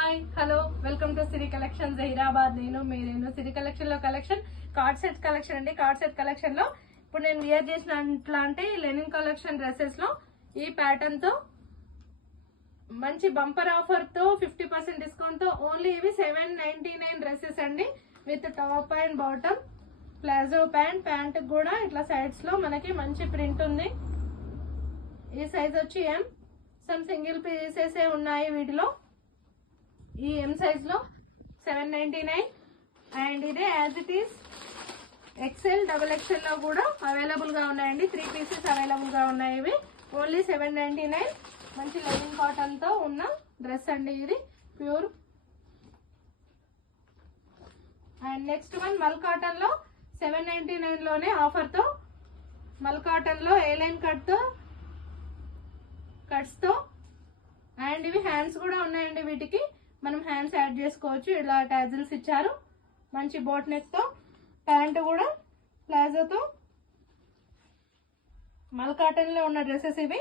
Hi hello welcome to Siri collection Zaheerabad. నేను సిరి collection లో collection card set collection అండి. Card set collection లో ఇప్పుడు నేను వియర్ చేసిన అంటే లెనిన్ కలెక్షన్ డ్రెస్సెస్ లో ఈ ప్యాటర్న్ తో మంచి బంపర్ ఆఫర్ తో 50% డిస్కౌంట్ తో ఓన్లీ ఇవి 799 డ్రెస్సెస్ అండి. With top and bottom palazzo pant కూడా ఇట్లా సైడ్స్ లో మనకి మంచి ప్రింట్ ఉంది. ఈ సైజ్ వచ్చి ఎం. సమ్ సింగిల్ పీసెస్ ఉన్నాయి వీటిలో. ఈ ఎం సైజ్ లో 799 అండ్ ఇదే as it is XL double XL లో కూడా అవైలబుల్ గా ఉన్నాయండి. 3 పీసెస్ అవైలబుల్ గా ఉన్నాయి. ఇవి ఓన్లీ 799. మంచి లెనిన్ కాటన్ తో ఉన్న డ్రెస్ అండి ఇది, ప్యూర్. అండ్ నెక్స్ట్ వన్ మల్ కాటన్ లో 799 లోనే ఆఫర్ తో మల్ కాటన్ లో ఏ లైన్ కట్స్ తో అండ్ ఇవి హ్యాండ్స్ కూడా ఉన్నాయండి. వీటికి మనం హ్యాండ్స్ యాడ్ చేసుకోవచ్చు. ఇలా టాజిల్స్ ఇచ్చారు. మంచి బోట్ నెక్ తో ప్యాంట్ కూడా ప్లాజోతో మల్ కాటన్ లో ఉన్న డ్రెస్సెస్ ఇవి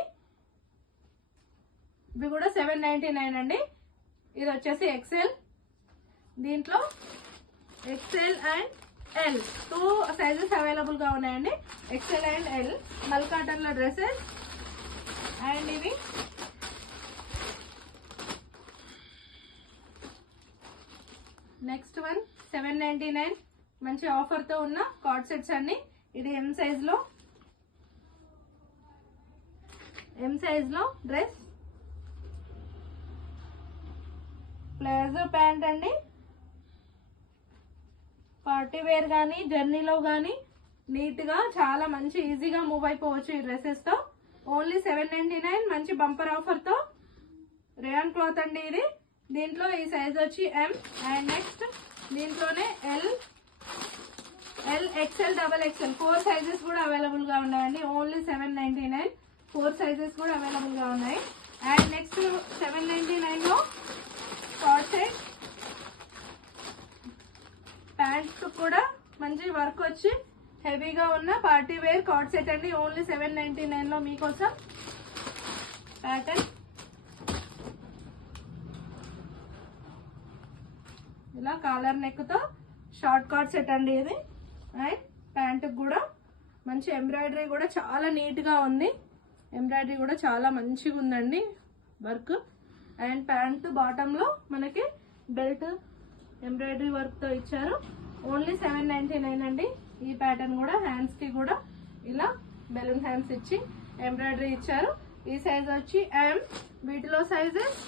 కూడా 799 అండి. ఇది వచ్చేసి ఎక్సెల్. దీంట్లో XL and L 2 sizes available గా ఉన్నాయండి. ఎక్సెల్ అండ్ ఎల్ మల్ కాటన్ లో డ్రెస్సెస్. అండ్ ఇవి నెక్స్ట్ వన్ 799 మంచి ఆఫర్ తో ఉన్న కార్డ్ సెట్స్ అండి. ఇది ఎం సైజ్ లో డ్రెస్, ప్లాజో ప్యాంట్ అండి. పార్టీ వేర్ గానీ జర్నీలో గానీ నీట్ గా చాలా మంచి ఈజీగా మూవ్ అయిపోవచ్చు ఈ డ్రెస్సెస్ తో. ఓన్లీ 799 మంచి బంపర్ ఆఫర్ తో రేయాన్ క్లాత్ అండి ఇది. దీంట్లో ఈ సైజ్ వచ్చి ఎం అండ్ నెక్స్ట్ దీంట్లోనే L XL double XL 4 sizes కూడా అవైలబుల్ గా ఉన్నాయండి. ఓన్లీ 799 4 సైజెస్ కూడా అవైలబుల్ గా ఉన్నాయి. అండ్ నెక్స్ట్ 799 లో షార్ట్ సెట్ ప్యాంట్ కూడా మంచి వర్క్ వచ్చి హెవీగా ఉన్న పార్టీ వేర్ కార్డ్ సెట్ అండి. ఓన్లీ 799 లో మీకోసం ప్యాటర్న్ ఇలా కాలర్ నెక్ తో షార్ట్ కార్డ్ సెట్ అండి ఇది. అండ్ ప్యాంట్ కూడా మంచి ఎంబ్రాయిడరీ కూడా చాలా నీట్ గా ఉంది. ఎంబ్రాయిడరీ కూడా చాలా మంచిగా ఉందండి వర్క్. అండ్ ప్యాంట్ బాటమ్ లో మనకి బెల్ట్ ఎంబ్రాయిడరీ వర్క్ తో ఇచ్చారు. ఓన్లీ 799 అండి. ఈ ప్యాటర్న్ కూడా హ్యాండ్స్ కి కూడా ఇలా బెలూన్ హ్యాండ్స్ ఇచ్చి ఎంబ్రాయిడరీ ఇచ్చారు. ఈ సైజ్ వచ్చి ఎం. వీటిలో సైజెస్